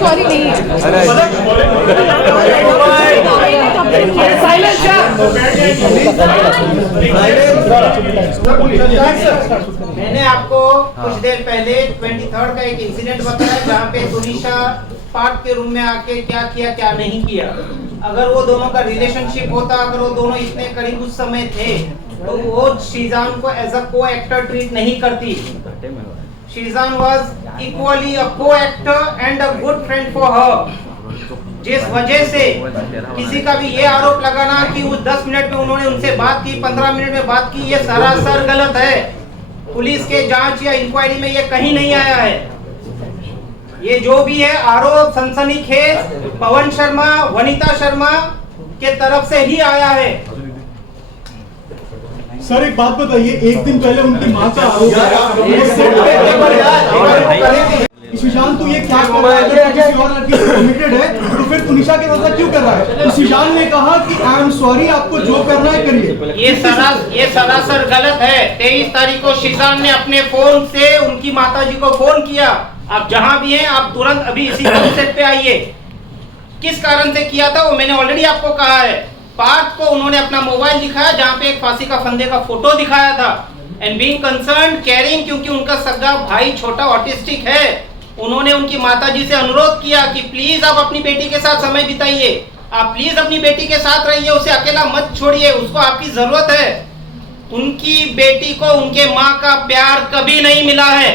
Sorry नहीं मैंने आपको कुछ देर पहले 23 का एक इंसिडेंट बताया जहाँ पे तुनिशा पार्क के रूम में आके क्या किया क्या नहीं किया। अगर वो दोनों का रिलेशनशिप होता, अगर वो दोनों इतने करीब उस समय थे, तो वो शीजान को एज अ को एक्टर ट्रीट नहीं करती। शीजान वाज इक्वली अ को actor and a good friend for her. जिस वजह से किसी का भी ये आरोप लगाना कि उस 10 मिनट में उन्होंने उनसे बात की, 15 मिनट में बात की, ये सरासर गलत है। पुलिस के जांच या इंक्वायरी में ये कहीं नहीं आया है। ये जो भी है आरोप सनसनीखेज पवन शर्मा, वनिता शर्मा के तरफ से ही आया है। सर एक बात बताइए, एक दिन पहले उनकी मां का आरोप सुशांत तो ये क्या कर रहा है? अगर किसी और लड़की से कमिटेड है तो फिर तुनिशा के साथ क्यों कर रहा है? तो सुशांत ने कहा कि आई एम सॉरी, आपको जो करना है करिए। ये सरासर गलत है। 23 तारीख को शीजान ने अपने फोन से उनकी माताजी को फोन किया, आप जहां भी हैं आप तुरंत अभी इसी सेट पे आइए। किस कारण से किया था वो मैंने ऑलरेडी आपको कहा है। पार्थ को उन्होंने अपना मोबाइल दिखाया जहां पे एक फांसी का फंदे का फोटो दिखाया था। एंड बीइंग कंसर्न केयरिंग, क्योंकि उनका सगा भाई छोटा ऑटिस्टिक है, उन्होंने उनकी माताजी से अनुरोध किया कि प्लीज आप अपनी बेटी के साथ समय बिताइए, आप प्लीज अपनी बेटी के साथ रहिए, उसे अकेला मत छोड़िए, उसको आपकी जरूरत है। उनकी बेटी को उनके माँ का प्यार कभी नहीं मिला है।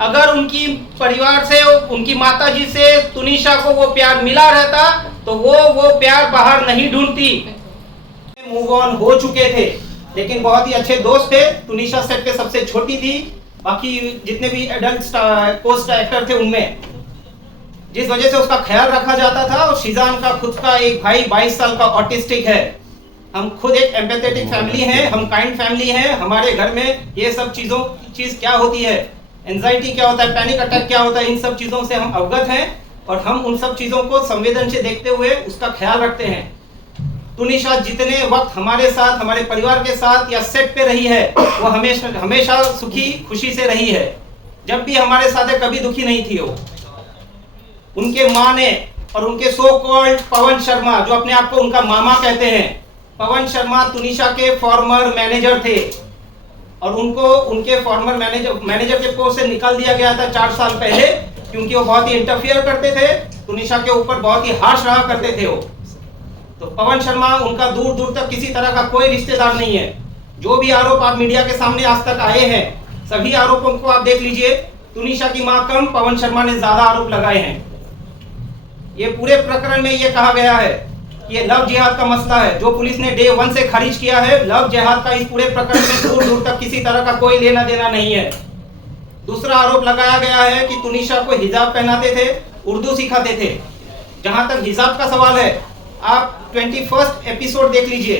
अगर उनकी परिवार से, उनकी माताजी से तुनिशा को वो प्यार मिला रहता तो वो प्यार बाहर नहीं ढूंढती। मूव ऑन हो चुके थे, लेकिन बहुत ही अच्छे दोस्त थे। तुनिशा सेट पे सबसे छोटी थी, बाकी जितने भी एडल्ट पोस्ट एक्टर थे उनमें, जिस वजह से उसका ख्याल रखा जाता था। और शीजान का खुद का एक भाई 22 साल का ऑटिस्टिक है। हम खुद एक एम्पैथेटिक फैमिली हैं, हम काइंड फैमिली हैं। हमारे घर में ये सब चीज क्या होती है, एंजाइटी क्या होता है, पैनिक अटैक क्या होता है, इन सब चीजों से हम अवगत हैं और हम उन सब चीजों को संवेदन से देखते हुए उसका ख्याल रखते हैं। तुनिशा जितने वक्त हमारे साथ, हमारे परिवार के साथ या सेट पे रही है, वो हमेशा सुखी खुशी से रही है। जब भी हमारे साथ है कभी दुखी नहीं थी वो। उनके माँ ने और उनके सो कॉल्ड पवन शर्मा, जो अपने आप को उनका मामा कहते हैं, पवन शर्मा तुनिशा के फॉर्मर मैनेजर थे और उनको उनके फॉर्मर मैनेजर के पोस्ट से निकाल दिया गया था 4 साल पहले, क्योंकि वो बहुत ही इंटरफियर करते थे, तुनिशा के ऊपर बहुत ही हार्श रहा करते थे वो। तो पवन शर्मा उनका दूर दूर तक किसी तरह का कोई रिश्तेदार नहीं है। जो भी आरोप आप मीडिया के सामने आज तक आए हैं, सभी आरोपों को आप देख लीजिए, तुनिशा की मां कम, पवन शर्मा ने ज्यादा आरोप लगाए हैं। ये पूरे प्रकरण में ये कहा गया है कि ये लव जिहाद का मसला है, जो पुलिस ने डे 1 से खारिज किया है। लव जिहाद का इस पूरे प्रकरण में दूर दूर तक किसी तरह का कोई लेना देना नहीं है। दूसरा आरोप लगाया गया है कि तुनिशा को हिजाब पहनाते थे, उर्दू सिखाते थे। जहां तक हिजाब का सवाल है, आप 21st एपिसोड देख लीजिए,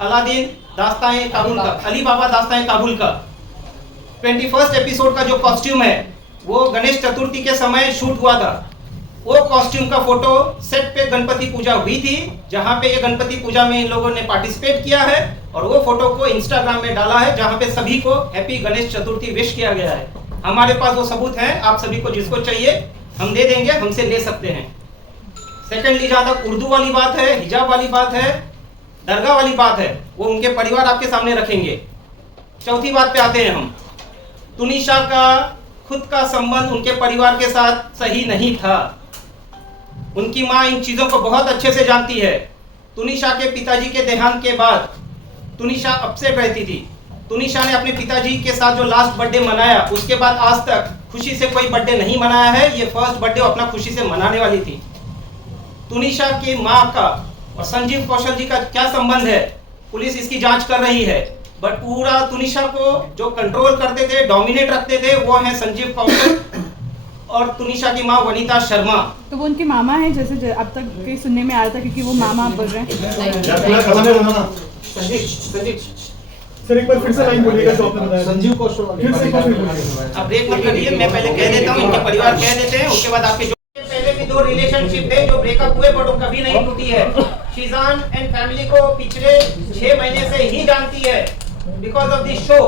अलादीन दास्तान काबुल का, अली बाबा दास्तान काबुल का 21st एपिसोड का जो कॉस्ट्यूम है वो गणेश चतुर्थी के समय शूट हुआ था। वो कॉस्ट्यूम का फोटो सेट पे गणपति पूजा हुई थी, जहां पे ये गणपति पूजा में इन लोगों ने पार्टिसिपेट किया है और वो फोटो को इंस्टाग्राम में डाला है, जहां पे सभी को हैप्पी गणेश चतुर्थी विश किया गया है। हमारे पास वो सबूत हैं, आप सभी को जिसको चाहिए हम दे देंगे, हमसे ले सकते हैं। सेकेंडली, जहां तक उर्दू वाली बात है, हिजाब वाली बात है, दरगाह वाली बात है, वो उनके परिवार आपके सामने रखेंगे। चौथी बात पे आते हैं हम। तुनिशा का खुद का संबंध उनके परिवार के साथ सही नहीं था। उनकी माँ इन चीज़ों को बहुत अच्छे से जानती है। तुनिशा के पिताजी के देहांत के बाद तुनिशा अपसेट रहती थी। तुनिशा ने अपने पिताजी के साथ जो लास्ट बर्थडे मनाया, उसके बाद आज तक खुशी से कोई बर्थडे नहीं मनाया है। ये फर्स्ट बर्थडे अपना खुशी से मनाने वाली थी। तुनिशा की माँ का और संजीव कौशल जी का क्या संबंध है, पुलिस इसकी जांच कर रही है। बट पूरा तुनिशा को जो कंट्रोल करते थे, डोमिनेट रखते थे, वो है संजीव कौशल और तुनिशा की माँ वनिता शर्मा। तो वो उनके मामा हैं, जैसे अब तक के सुनने में आया था, क्योंकि वो मामा बोल रहे हैं। सर एक बार फिर से लाइन बोलिएगा जो आपने बताया। संजीव कौशल फिर से अब ब्रेक मत करिए, मैं पहले कह देता हूँ, इनके परिवार कह देते हैं, उसके बाद आपके जो पहले भी 2 रिलेशनशिप थे जो ब्रेकअप हुए बट वो कभी नहीं टूटी है। शीजान एंड फैमिली को पिछले 6 महीने से ही जानती है बिकॉज ऑफ दिस शो।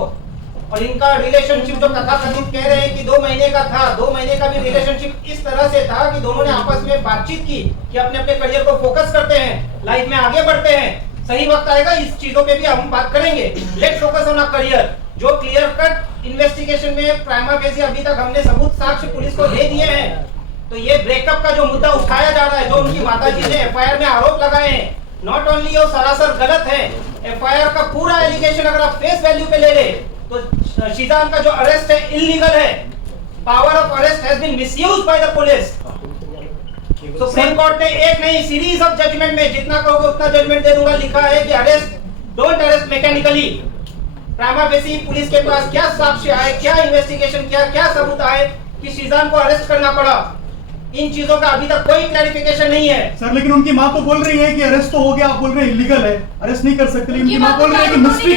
और इनका रिलेशनशिप जो कथाकथित कह रहे हैं कि 2 महीने का था, 2 महीने का भी रिलेशनशिप इस तरह से था कि दोनों ने आपस में बातचीत की कि अपने अपने करियर को फोकस करते हैं, लाइफ में आगे बढ़ते हैं। सही वक्त आएगा इस चीजों पे भी हम बात करेंगे। Let's focus on our career. जो क्लियर कट इन्वेस्टिगेशन में प्राइमा फेसी अभी तक हमने सबूत साक्ष्य पुलिस को दे दिए हैं। तो ये ब्रेकअप का जो मुद्दा उठाया जा रहा है, जो उनकी माताजी ने एफआईआर में आरोप लगाए हैं, नॉट ओनली वो सरासर गलत है, एफआईआर का पूरा एलिगेशन अगर आप फेस वैल्यू पे ले ले तो शीजान का जो अरेस्ट है इल्लीगल है। Power of arrest has been misused by the police. Supreme Court ने एक नहीं सीरीज ऑफ जजमेंट में, जितना कहोगे उतना जजमेंट दे दूंगा, लिखा है कि arrest don't arrest mechanically. Prima facie police के पास क्या साक्ष्य आए, क्या इन्वेस्टिगेशन किया, क्या सबूत आए कि शीजान को अरेस्ट करना पड़ा, इन चीजों का अभी तक कोई क्लैरिफिकेशन नहीं है। सर लेकिन उनकी माँ तो बोल रही है कि अरेस्ट तो हो गया, आप बोल रहे हैं इलीगल है, अरेस्ट नहीं कर सकते। लेकिन उनकी माँ बोल रही है कि मिस्ट्री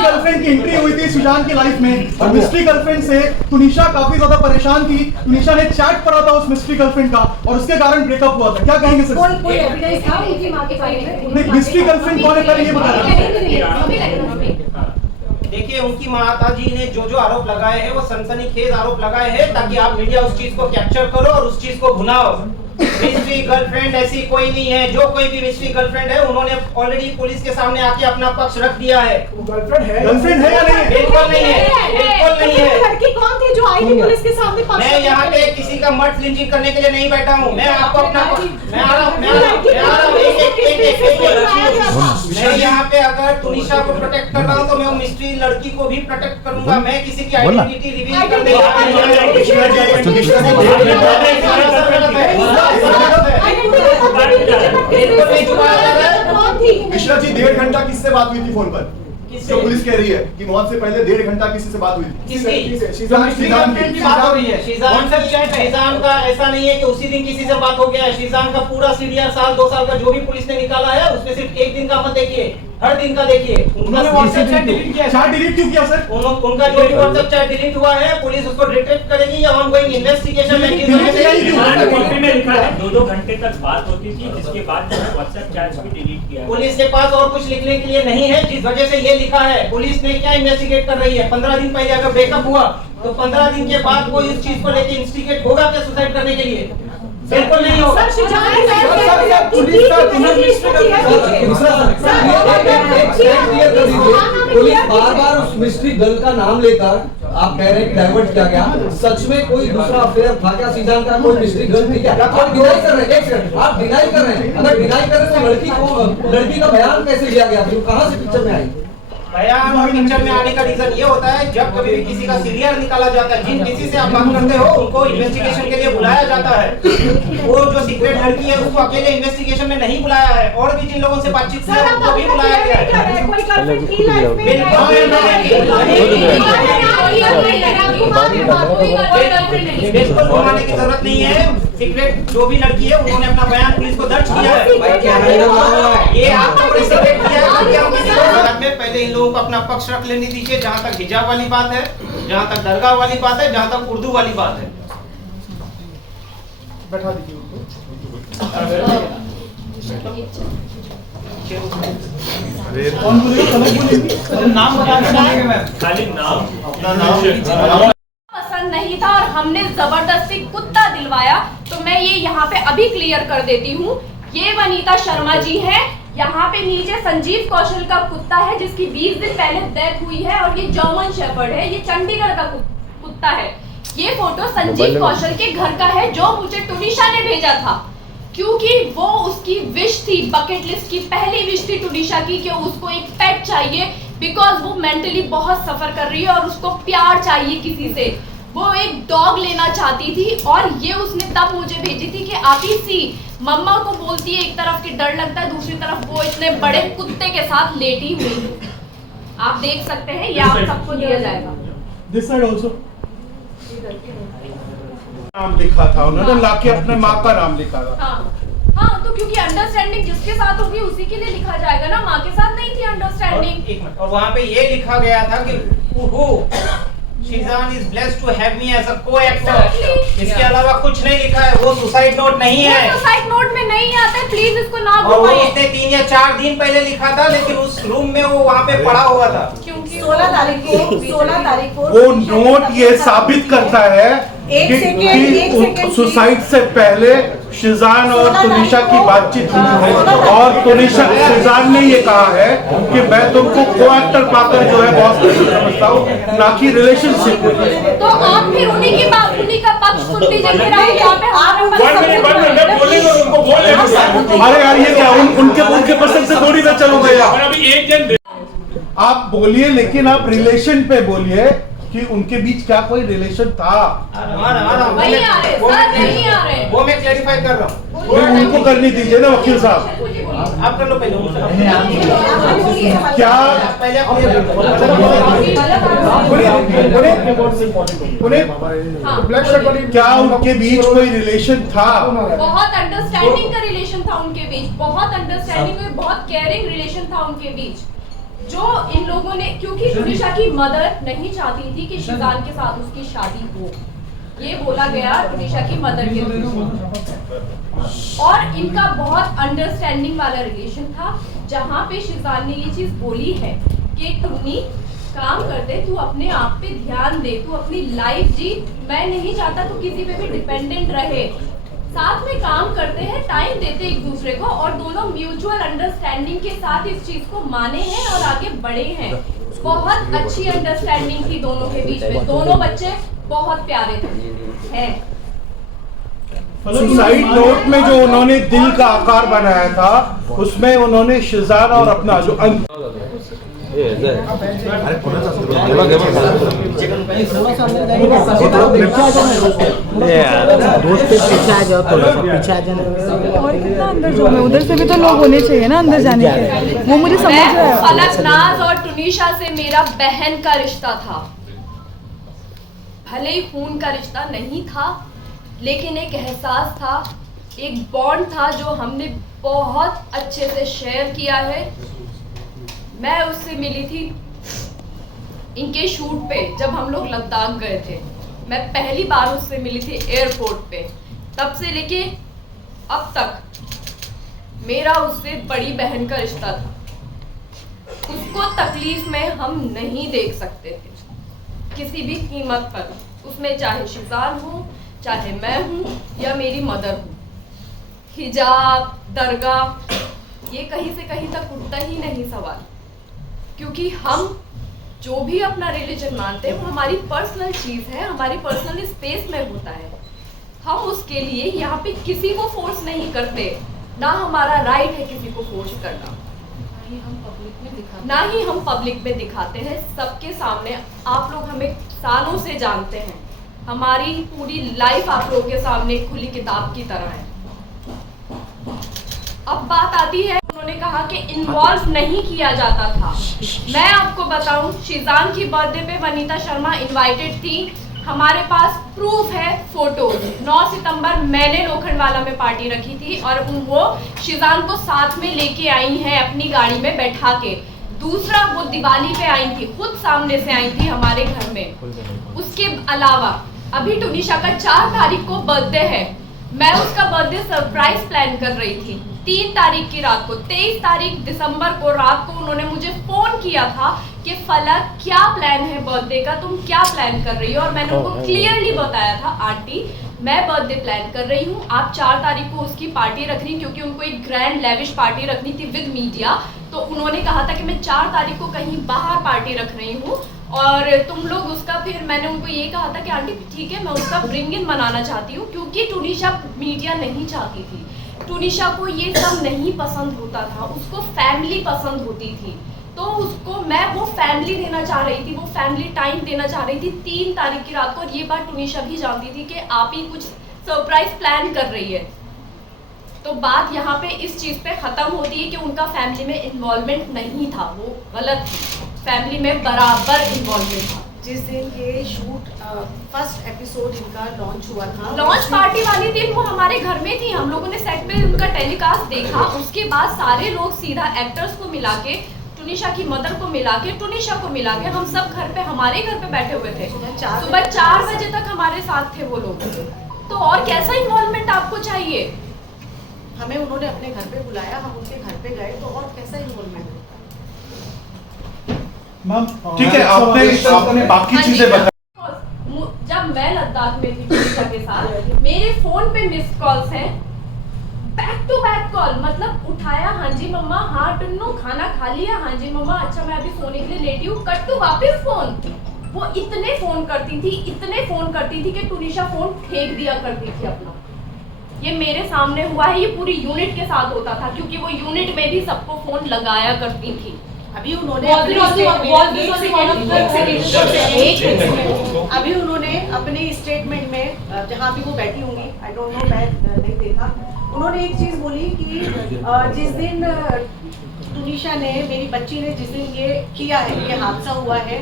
गर्लफ्रेंड की एंट्री हुई थी शीजान की लाइफ में, और मिस्ट्री गर्लफ्रेंड से तुनिशा काफी ज्यादा परेशान थी। तुनिशा ने चैट पढ़ा था उस मिस्ट्री गर्लफ्रेंड का और उसके कारण ब्रेकअप हुआ था। क्या कहेंगे सर? कोई एविडेंस था उनकी माँ के साथ? नहीं, मिस्ट्री गर्लफ्रेंड कौन है पहले ये बताइए। देखिए उनकी माताजी ने जो जो आरोप लगाए हैं वो सनसनीखेज आरोप लगाए हैं ताकि आप मीडिया उस चीज को कैप्चर करो और उस चीज को भुनाओ। मिस्ट्री गर्लफ्रेंड ऐसी कोई नहीं है। जो कोई भी मिस्ट्री गर्लफ्रेंड है उन्होंने ऑलरेडी पुलिस के सामने आके अपना पक्ष रख दिया है। गर्लफ्रेंड है या नहीं? बिल्कुल नहीं है, बिल्कुल नहीं है। लड़की कौन थी जो आई थी पुलिस के सामने? मैं यहाँ पे किसी का मर्ड लिंचिंग करने के लिए नहीं बैठा हूँ। मैं आपको अपना मैं आ रहा हूँ मैं यहाँ पे अगर तुनिशा को प्रोटेक्ट कर रहा हूँ तो मैं वो मिस्ट्री लड़की को भी प्रोटेक्ट करूंगा। मैं किसी की आइडेंटिटी रिवील करने मिश्रा जी 1.5 घंटा किससे बात हुई थी फोन पर? जो पुलिस कह रही है कि मौत से पहले 1.5 घंटा किसी से बात हुई थी? शीजान का ऐसा नहीं है कि उसी दिन किसी से बात हो गया है। शीजान का पूरा सीडीआर साल 2 साल का जो भी पुलिस ने निकाला है उसमें सिर्फ एक दिन का मत देखिए, हर दिन का देखिए। उन्होंने व्हाट्सएप चैट डिलीट किया। चैट डिलीट क्यों किया सर? उनका जो भी व्हाट्सएप चैट डिलीट हुआ है पुलिस उसको डिटेक्ट करेगी या ऑनगोइंग इन्वेस्टिगेशन में कॉपी में लिखा है 2-2 घंटे तक बात होती थी, जिसके बाद व्हाट्सएप चैट्स भी डिलीट किया। पुलिस के पास और कुछ लिखने के लिए नहीं है, जिस वजह से ये लिखा है। पुलिस ने क्या इन्वेस्टिगेट कर रही है? 15 दिन पहले अगर ब्रेकअप हुआ तो 15 दिन के बाद कोई इस चीज को लेके इंस्टिगेट होगा क्या सुसाइड करने के लिए? बिल्कुल नहीं होगा। पुलिस बार-बार उस मिस्ट्री गर्ल का नाम लेकर आप कह रहे हैं कि डाइवर्ट किया गया। सच में कोई दूसरा अफेयर था क्या शीजान का? कोई मिस्ट्री गर्ल थी क्या? आप डिनाई कर रहे हैं। एक सेकंड, आप डिनाई कर रहे हैं। अगर डिनाई कर रहे हैं तो लड़की का बयान कैसे लिया गया? फिर कहाँ से पिक्चर में आई? बयान और पिक्चर में आने का रीजन ये होता है जब कभी भी किसी का सीडीआर निकाला जाता है, जिन किसी से आप बात करते हो उनको इन्वेस्टिगेशन के लिए बुलाया जाता है। वो जो सीक्रेट लड़की है उसको अकेले इन्वेस्टिगेशन में नहीं बुलाया है, और भी जिन लोगों से बातचीत की है उनको भी बुलाया गया है। बिल्कुल घुमाने की जरूरत नहीं है। सीक्रेट जो भी लड़की है उन्होंने अपना बयान पुलिस को दर्ज किया है। ये आपको सीक्रेट किया है। पहले इन लोगों को अपना पक्ष रख लेने दीजिए, जहां तक हिजाब वाली बात है, जहां तक दरगाह वाली बात है, जहां तक उर्दू वाली बात है। बैठा दीजिए उनको। कौन बोलेगा? नाम बता दीजिए। खाली नाम, अपना नाम पसंद नहीं था और हमने जबरदस्ती कुत्ता दिलवाया। तो मैं ये यहाँ पे अभी क्लियर कर देती हूँ। ये वनीता शर्मा जी है। यहाँ पे नीचे संजीव कौशल का कुत्ता है जिसकी 20 दिन पहले डेथ हुई है, और ये जर्मन शेफर्ड है। ये चंडीगढ़ का कुत्ता है। ये फोटो संजीव कौशल के घर का है जो मुझे टुनिशा ने भेजा था, क्योंकि वो उसकी विश थी, बकेट लिस्ट की पहली विश थी टुनिशा की कि उसको एक पेट चाहिए, बिकॉज वो मेंटली बहुत सफर कर रही है और उसको प्यार चाहिए किसी से। वो एक डॉग लेना चाहती थी, और ये उसने तब मुझे भेजी थी कि आप ही सी मम्मा को बोलती है, एक तरफ के डर लगता है, दूसरी तरफ वो इतने बड़े कुत्ते के साथ लेटी हुई है। आप देख सकते हैं, ये आप सबको दिया जाएगा। दिस साइड आल्सो नाम लिखा था उन्होंने, लाके अपने माँ का नाम लिखा था। हाँ, तो क्योंकि अंडरस्टैंडिंग जिसके साथ होगी उसी के लिए लिखा जाएगा ना। माँ के साथ नहीं थी अंडरस्टैंडिंग। और वहाँ पे ये लिखा गया था कि Sheezan is blessed to have me as a co-actor. इसके अलावा कुछ नहीं लिखा है। वो सुसाइड नोट नहीं है। सुसाइड नोट में नहीं आता है, प्लीज इसको ना और वो घुमाइए। इसने 3 या 4 दिन पहले लिखा था, लेकिन उस रूम में वो वहाँ पे पड़ा हुआ था। क्योंकि 16 तारीख को वो नोट ये साबित करता है एक सेकंड, सुसाइड से पहले शिजान और तुनिशा की बातचीत हुई है और शिजान ने ये कहा है कि मैं तुमको को-एक्टर पाकर जो है बहुत समझता हूँ, ना कि रिलेशनशिप में। तो आप फिर उन्हीं का पक्ष सुन लीजिए। फिर आप यहाँ पे अरे यार ये क्या उनके पसंद से थोड़ी ना चलूंगा यार। आप बोलिए, लेकिन आप रिलेशन पे बोलिए कि उनके बीच क्या कोई रिलेशन था। नहीं आ रहे सर, नहीं आ रहे। वो मैं क्लैरिफाई कर रहा हूँ। उनको करनी दीजिए ना वकील साहब। आप कर लो पहले। क्या पहले क्या उनके बीच कोई रिलेशन था? बहुत अंडरस्टैंडिंग का रिलेशन था उनके बीच, बहुत अंडरस्टैंडिंग और बहुत केयरिंग रिलेशन था उनके बीच, जो इन लोगों ने, क्योंकि तुनिशा की मदर नहीं चाहती थी कि शिजान के साथ उसकी शादी हो। ये बोला गया तुनिशा की मदर के थ्रू, और इनका बहुत अंडरस्टैंडिंग वाला रिलेशन था, जहाँ पे शिजान ने ये चीज बोली है कि टुन्नी काम करते, तू अपने आप पे ध्यान दे, तू अपनी लाइफ जी, मैं नहीं चाहता तू किसी पे भी डिपेंडेंट रहे, साथ में काम करते हैं, टाइम देते एक दूसरे को, और दोनों म्यूचुअल अंडरस्टैंडिंग के साथ इस चीज को माने हैं और आगे बढ़े हैं। बहुत अच्छी अंडरस्टैंडिंग थी दोनों के बीच में, दोनों बच्चे बहुत प्यारे थे हैं। सुसाइड नोट में जो उन्होंने दिल का आकार बनाया था, उसमें उन्होंने शिजान और अपना जो और कितना अंदर जाऊँ मैं? उधर से भी तो लोग होने चाहिए ना अंदर जाने के। वो मुझे समझ रहा है। फलकनाज और टुनिशा से मेरा बहन का रिश्ता था, भले ही खून का रिश्ता नहीं था, लेकिन एक एहसास था, एक बॉन्ड था जो हमने बहुत अच्छे से शेयर किया है। मैं उससे मिली थी इनके शूट पे, जब हम लोग लद्दाख गए थे। मैं पहली बार उससे मिली थी एयरपोर्ट पे। तब से लेके अब तक मेरा उससे बड़ी बहन का रिश्ता था। उसको तकलीफ में हम नहीं देख सकते थे किसी भी कीमत पर, उसमें चाहे शिजान हो, चाहे मैं हूँ या मेरी मदर हूँ। हिजाब, दरगाह, ये कहीं से कहीं तक उठता ही नहीं सवाल, क्योंकि हम जो भी अपना रिलीजन मानते हैं वो हमारी पर्सनल चीज़ है, हमारी पर्सनल स्पेस में होता है। हम उसके लिए यहाँ पे किसी को फोर्स नहीं करते, ना हमारा राइट है किसी को फोर्स करना, ना ही हम पब्लिक में दिखाते हैं सबके सामने। आप लोग हमें सालों से जानते हैं, हमारी पूरी लाइफ आप लोगों के सामने खुली किताब की तरह है। अब बात आती है, उन्होंने कहा कि इन्वॉल्व नहीं किया जाता था। मैं आपको बताऊं, शिजान की बर्थडे पे वनीता शर्मा इनवाइटेड थी, हमारे पास प्रूफ है, फोटोज। 9 सितंबर मैंने लोखंडवाला में पार्टी रखी थी और वो शिजान को साथ में लेके आई हैं अपनी गाड़ी में बैठा के। दूसरा, वो दिवाली पे आई थी, खुद सामने से आई थी हमारे घर में। उसके अलावा अभी टुनिशा का 4 तारीख को बर्थडे है, मैं उसका बर्थडे सरप्राइज प्लान कर रही थी 3 तारीख की रात को। 23 तारीख दिसंबर को रात को उन्होंने मुझे फोन किया था कि फलक क्या प्लान है बर्थडे का, तुम क्या प्लान कर रही हो, और मैंने उनको क्लियरली बताया था, आंटी मैं बर्थडे प्लान कर रही हूँ, आप 4 तारीख को उसकी पार्टी रख रही, क्योंकि उनको एक ग्रैंड लेविश पार्टी रखनी थी विद मीडिया। तो उन्होंने कहा था कि मैं 4 तारीख को कहीं बाहर पार्टी रख रही हूँ और तुम लोग उसका, फिर मैंने उनको ये कहा था कि आंटी ठीक है, मैं उसका ब्रिंग इन मनाना चाहती हूँ, क्योंकि टुनिशा मीडिया नहीं चाहती थी, टुनिशा को ये सब नहीं पसंद होता था, उसको फैमिली पसंद होती थी। तो उसको मैं वो फैमिली देना चाह रही थी, वो फैमिली टाइम देना चाह रही थी 3 तारीख की रात को। और ये बात टुनिशा भी जानती थी कि आप ही कुछ सरप्राइज प्लान कर रही है। तो बात यहाँ पे इस चीज़ पे ख़त्म होती है कि उनका फैमिली में इन्वॉल्वमेंट नहीं था, वो गलत थी, फैमिली में बराबर इन्वॉल्वमेंट था। जिस दिन ये शूट फर्स्ट एपिसोड इनका लॉन्च हुआ था, लॉन्च पार्टी वाली दिन वो हमारे घर में थी, हम लोगों ने सेट पे उनका टेलीकास्ट देखा। उसके बाद सारे लोग सीधा एक्टर्स को मिला के टुनिशा की मदर को मिला के, टुनिशा को मिला के, हम सब घर पे, हमारे घर पे बैठे हुए थे। सुबह 4 बजे तक हमारे साथ थे वो लोग। तो और कैसा इन्वॉल्वमेंट आपको चाहिए? हमें उन्होंने अपने घर पे बुलाया, हम उनके घर पे गए, तो और कैसा इन्वॉल्वमेंट? मैम ठीक है, आपने बाकी चीजें बता। जब मैं लद्दाख में थी टुनिशा के साथ, मेरे फोन पे मिस्ड कॉल्स हैं, बैक टू बैक कॉल, मतलब उठाया, हाँ जी मम्मा, हाँ टुन्नू खाना खा लिया, हाँ जी मम्मा, अच्छा मैं अभी सोने के लिए लेटी हूँ, कट टू वापस फोन। वो इतने फोन करती थी कि टुनिशा फोन फेंक दिया करती थी अपना। ये मेरे सामने हुआ है, ये पूरी यूनिट के साथ होता था, क्योंकि वो यूनिट में भी सबको फोन लगाया करती थी। अभी उन्होंने अपने स्टेटमेंट में, जहाँ भी वो बैठी होंगी, आई डोंट नो, मैं नहीं देखा, उन्होंने एक चीज बोली कि जिस दिन टुनिशा ने, मेरी बच्ची ने जिस दिन ये किया है, ये हादसा हुआ है,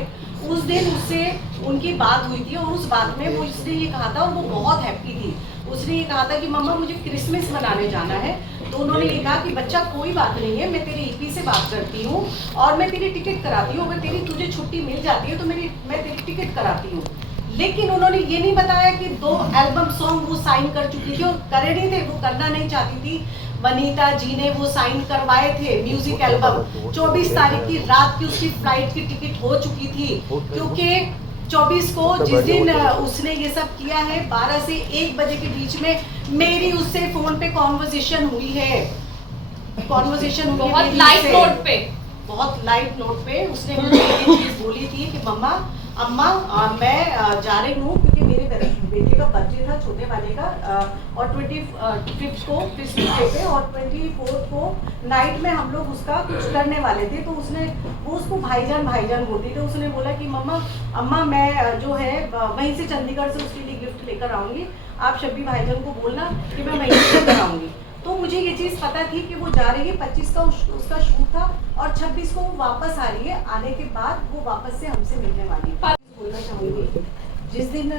उस दिन उससे उनकी बात हुई थी, और उस बात में वो उसने ये कहा था, और वो बहुत हैप्पी थी। उसने ये कहा था कि मम्मा मुझे क्रिसमस मनाने जाना है। तो उन्होंने ये कहा कि बच्चा कोई बात नहीं है, मैं तेरी ईपी से बात करती हूँ और मैं तेरी टिकट कराती हूँ, अगर तुझे छुट्टी मिल जाती है तो मैं तेरी टिकट कराती हूँ। लेकिन उन्होंने ये नहीं बताया कि 2 एल्बम सॉन्ग वो साइन कर चुकी थी, और करे नहीं थे, वो करना नहीं चाहती थी। वनीता जी ने वो साइन करवाए थे म्यूजिक एल्बम। 24 तारीख की रात की उसकी फ्लाइट की टिकट हो चुकी थी, क्योंकि 24 को जिस दिन उसने ये सब किया है, 12 से 1 बजे के बीच में मेरी उससे फोन पे कॉन्वर्सेशन हुई है। कॉन्वर्सेशन बहुत लाइट नोट पे, बहुत लाइट नोट पे उसने मुझे ये चीज बोली थी कि मम्मा, अम्मा मैं जा रही हूँ, क्योंकि मेरे बेटे का बर्थडे था, छोटे वाले का, और 25 को क्रिसमस डे पे, और 24 को नाइट में हम लोग उसका कुछ करने वाले थे। तो वो उसको भाईजान बोलती थी। उसने बोला कि मम्मा, अम्मा मैं जो है वहीं से चंडीगढ़ से उसके लिए गिफ्ट लेकर आऊँगी, आप शब्बी भाईजान को बोलना कि मैं वहीं से लेकर आऊँगी। तो मुझे ये चीज़ पता थी कि वो जा रही है, 25 का उसका शूट था, और 26 को वो वापस आ रही है। आने के बाद वो वापस से हमसे मिलने वाली है। बोलना चाहूँगी, जिस दिन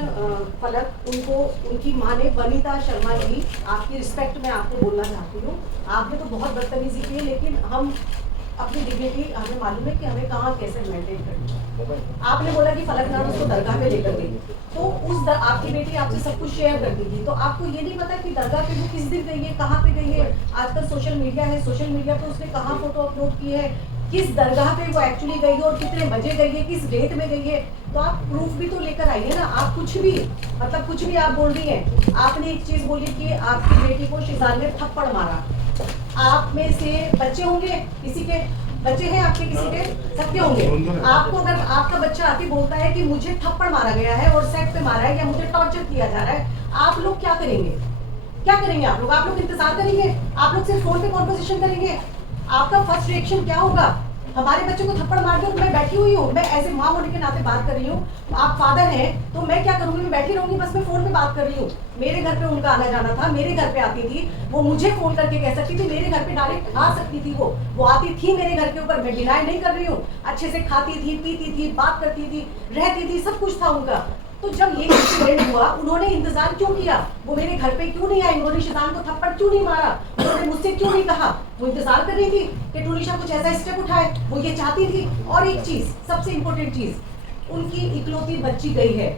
फलक उनको, उनकी माँ ने, वनीता शर्मा जी, आपकी रिस्पेक्ट में आपको बोलना चाहती हूँ, आपने तो बहुत बदतमीजी की है, लेकिन हम अपनी डिग्निटी, हमें मालूम है कि हमें कहाँ कैसे मेंटेन करनी है। आपने बोला कि फलक नाम उसको दरगाह पे लेकर गई, तो आपकी बेटी आपसे सब कुछ शेयर करती थी, तो आपको ये नहीं पता कि दरगाह पे वो किस दिन गई है, कहाँ पे गई है। आजकल सोशल मीडिया है, सोशल मीडिया पे उसने कहाँ फोटो अपलोड की है, किस दरगाह पे वो एक्चुअली गई है और कितने बजे गई है, किस डेट में गई है, तो आप प्रूफ भी तो लेकर आइए ना। आप कुछ भी, मतलब कुछ भी आप बोल रही हैं। आपने एक चीज बोली कि आपकी बेटी को शिजान ने थप्पड़ मारा। आप में से बच्चे होंगे, किसी के बच्चे हैं आपके, किसी के सबके होंगे। आपको अगर आपका बच्चा आके बोलता है कि मुझे थप्पड़ मारा गया है और सेट पे मारा है, या मुझे टॉर्चर किया जा रहा है, आप लोग क्या करेंगे? क्या करेंगे आप लोग इंतजार करेंगे? आप लोग सिर्फ फोन पे कॉन्वर्सेशन करेंगे? आपका फर्स्ट रिएक्शन क्या होगा? हमारे बच्चे को थप्पड़ मार दिया, मैं बैठी हुई हूँ, मैं एज ए माँ होने के नाते बात कर रही हूँ। आप फादर हैं तो मैं क्या करूँगी? मैं बैठी रहूंगी, बस मैं फोन पे बात कर रही हूँ। मेरे घर पे उनका आना जाना था, मेरे घर पे आती थी, वो मुझे फोन करके कह सकती थी, मेरे घर पे डायरेक्ट आ सकती थी, वो आती थी मेरे घर के ऊपर, मैं डिनाई नहीं कर रही हूँ। अच्छे से खाती थी, पीती थी, बात करती थी, रहती थी, सब कुछ था उनका। तो जब ये इंसिडेंट हुआ, उन्होंने इंतजार क्यों किया? वो मेरे घर पे क्यों नहीं आई? उन्होंने शिजान को थप्पड़ क्यों नहीं मारा? उन्होंने मुझसे क्यों नहीं कहा? वो इंतजार कर रही थी कि टुनिशा कुछ ऐसा स्टेप उठाए, वो ये चाहती थी। और एक चीज, सबसे इंपॉर्टेंट चीज, उनकी इकलौती बच्ची गई है।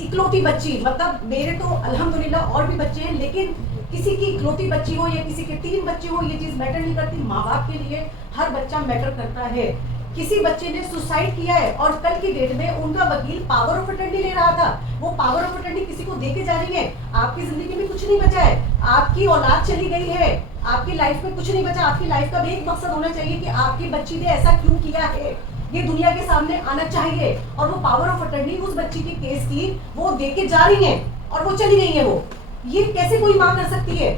इकलौती बच्ची, मतलब मेरे तो अल्हम्दुलिल्लाह और भी बच्चे हैं, लेकिन किसी की इकलौती बच्ची हो या किसी के 3 बच्चे हो, ये चीज मैटर नहीं करती। माँ बाप के लिए हर बच्चा मैटर करता है। किसी बच्चे ने सुसाइड किया है और कल की डेट में उनका वकील पावर ऑफ अटर्नी ले रहा था, वो पावर ऑफ अटर्नी किसी को देके जा रही है। आपकी जिंदगी में कुछ नहीं बचा है, आपकी औलाद चली गई है, आपकी लाइफ में कुछ नहीं बचा। आपकी लाइफ का भी एक मकसद होना चाहिए कि आपकी बच्ची ने ऐसा क्यों किया है, ये दुनिया के सामने आना चाहिए। और वो पावर ऑफ अटर्नी उस बच्ची की केस की वो देके जा रही है और वो चली गई है। वो ये कैसे कोई माँ कर सकती है?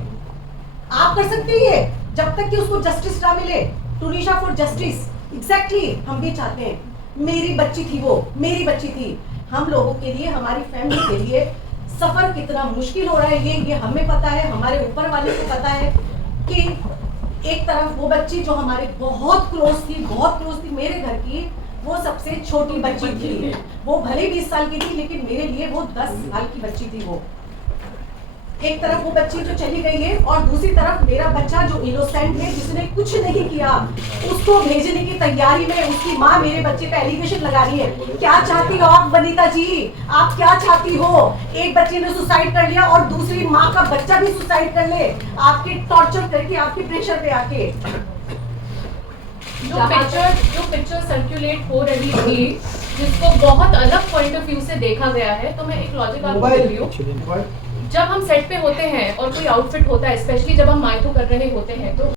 आप कर सकती है, जब तक कि उसको जस्टिस ना मिले। टुनिशा फॉर जस्टिस, एग्जैक्टली हम भी चाहते हैं। मेरी बच्ची थी, वो मेरी बच्ची थी। हम लोगों के लिए, हमारी फैमिली के लिए सफर कितना मुश्किल हो रहा है ये हमें पता है, हमारे ऊपर वाले को पता है कि एक तरफ वो बच्ची जो हमारे बहुत क्लोज थी मेरे घर की, वो सबसे छोटी बच्ची थी। वो भले 20 साल की थी, लेकिन मेरे लिए वो 10 साल की बच्ची थी। वो एक तरफ वो बच्ची जो चली गई है और दूसरी तरफ मेरा बच्चा जो इनोसेंट है, जिसने कुछ नहीं किया, उसको भेजने की तैयारी में उसकी माँ मेरे बच्चे पे एलिगेशन लगा रही है। क्या चाहती हो आप वनीता जी? आप क्या चाहती हो? एक बच्चे ने सुसाइड कर लिया और दूसरी माँ का बच्चा भी सुसाइड कर ले, आपके टॉर्चर करके, आपके प्रेशर पे आके। जो पिक्चर सर्कुलेट हो रही थी, जिसको बहुत अलग पॉइंट ऑफ व्यू से देखा गया है, तो मैं एक लॉजिक आपको दे रही हूँ। जब हम सेट पे होते हैं और कोई आउटफिट होता है, स्पेशली जब हम माइथो कर रहे होते हैं, तो